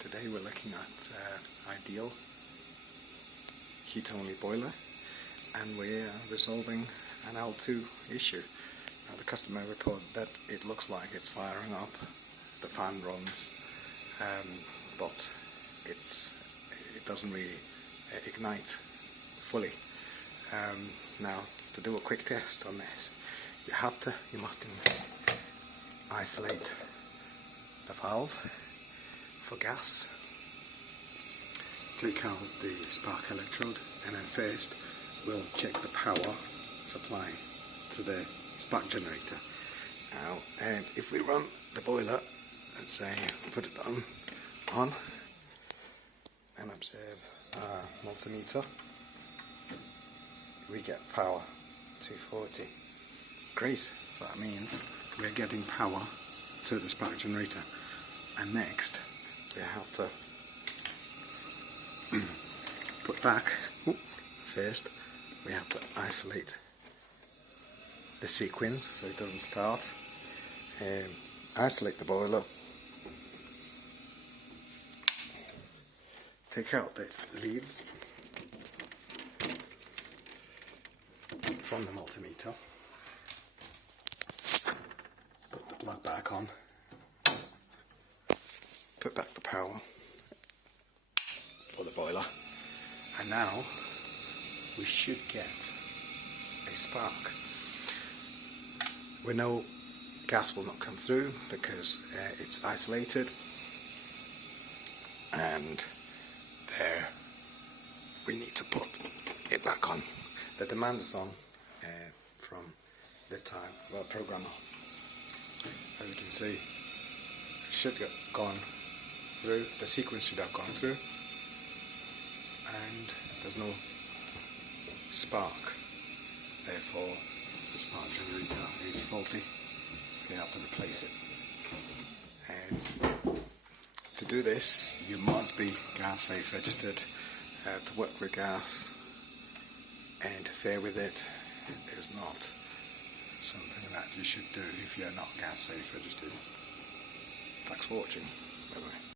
Today we're looking at ideal heat-only boiler, and we're resolving an L2 issue. Now, the customer reported that it looks like it's firing up, the fan runs, but it doesn't really ignite fully. Now, to do a quick test on this, you must isolate the valve for gas, take out the spark electrode, and then first we'll check the power supply to the spark generator. Now, and if we run the boiler, let's say put it on and observe our multimeter, we get power 240. Great, that means we're getting power to the spark generator. And next we have to put back, first we have to isolate the sequence so it doesn't start, isolate the boiler, take out the leads from the multimeter, put the plug back on, put back the power for the boiler, and now we should get a spark. We know gas will not come through because it's isolated, and there we need to put it back on. The demand is on from the programmer. As you can see, it should have gone through, the sequence should have gone through, and there's no spark, therefore the spark generator is faulty. We have to replace it. And to do this, you must be gas safe registered. To work with gas and interfere with it is not something that you should do if you're not gas safe registered. Thanks for watching. Bye bye.